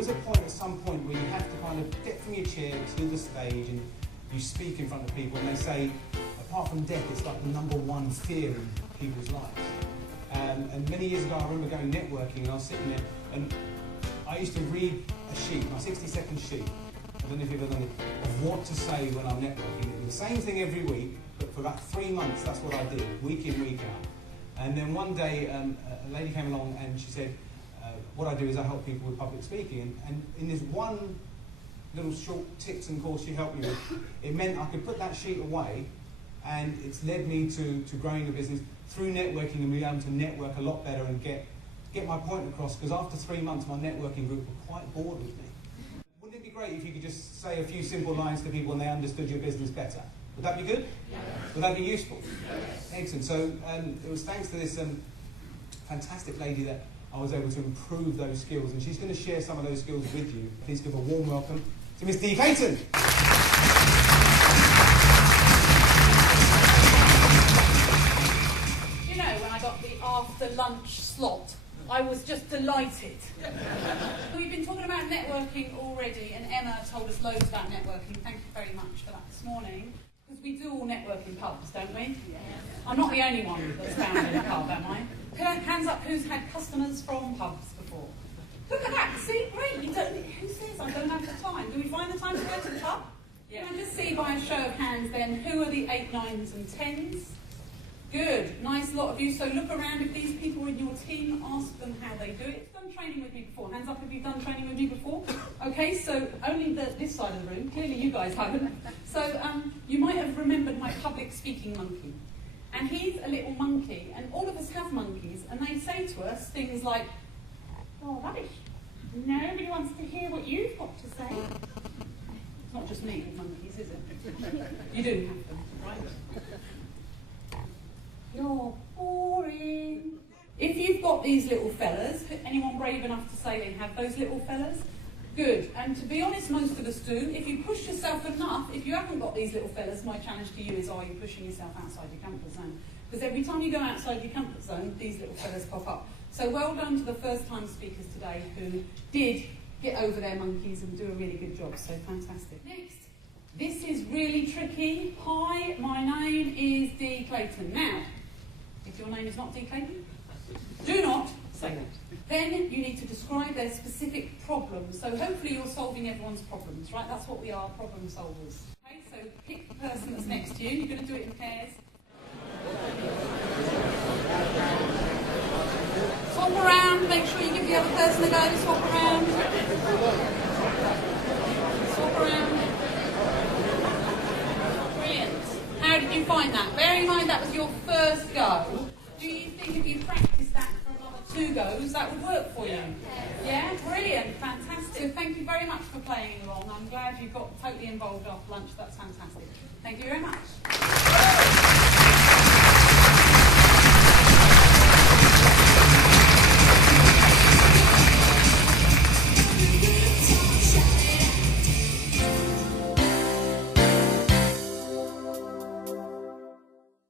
is a point at some point where you have to kind of get from your chair to the stage and you speak in front of people, and they say, apart from death, it's like the #1 fear in people's lives. And many years ago, I remember going networking, and I was sitting there, and I used to read a sheet, my 60-second sheet, I don't know if you've ever done it, of what to say when I'm networking. It was the same thing every week, but for about 3 months, that's what I did, week in, week out. And then one day, a lady came along and she said, what I do is I help people with public speaking. And in this one little short tips and course she helped me with, it meant I could put that sheet away, and it's led me to growing a business through networking and being able to network a lot better and get my point across, because after 3 months my networking group were quite bored with me. Wouldn't it be great if you could just say a few simple lines to people and they understood your business better? Would that be good? Yes. Would that be useful? Yes. Excellent. So it was thanks to this fantastic lady that I was able to improve those skills, and she's going to share some of those skills with you. Please give a warm welcome to Miss Dee Clayton. You know, when I got the after lunch slot, I was just delighted. We've been talking about networking already, and Emma told us loads about networking. Thank you very much for that this morning. Because we do all network in pubs, don't we? Yeah. I'm not the only one that's found in a pub, am I? Hands up who's had customers from pubs before. Look at that, see, great. Who says I don't have the time? Do we find the time to go to the pub? Yeah. Can I just see by a show of hands then, who are the 8, 9s and 10s? Good, nice lot of you. So look around, if these people are in your team, ask them how they do it. Done training with me before? Hands up if you've done training with me before. Okay, so only this side of the room. Clearly you guys haven't. So you might have remembered my public speaking monkey. And he's a little monkey, and all of us have monkeys, and they say to us things like, oh, rubbish. Nobody wants to hear what you've got to say. It's not just me with monkeys, is it? You do have them, right? You're boring. If you've got these little fellas, anyone brave enough to say they have those little fellas? Good. And to be honest, most of us do. If you push yourself enough, if you haven't got these little fellas, my challenge to you is, are you pushing yourself outside your comfort zone? Because every time you go outside your comfort zone, these little fellas pop up. So well done to the first-time speakers today who did get over their monkeys and do a really good job. So fantastic. Next. This is really tricky. Hi, my name is Dee Clayton. Now, if your name is not Dee Clayton, do not say that. Then you need to describe their specific problems. So hopefully you're solving everyone's problems, right? That's what we are, problem solvers. Okay, so pick the person that's next to you. You're going to do it in pairs. Swap around. Make sure you give the other person a go. Swap around. Swap around. Brilliant. How did you find that? Bear in mind that was your first go. Do you think if you practice that for another 2 goes, that would work for you? Yeah? Brilliant. Fantastic. So thank you very much for playing along. I'm glad you got totally involved after lunch. That's fantastic. Thank you very much.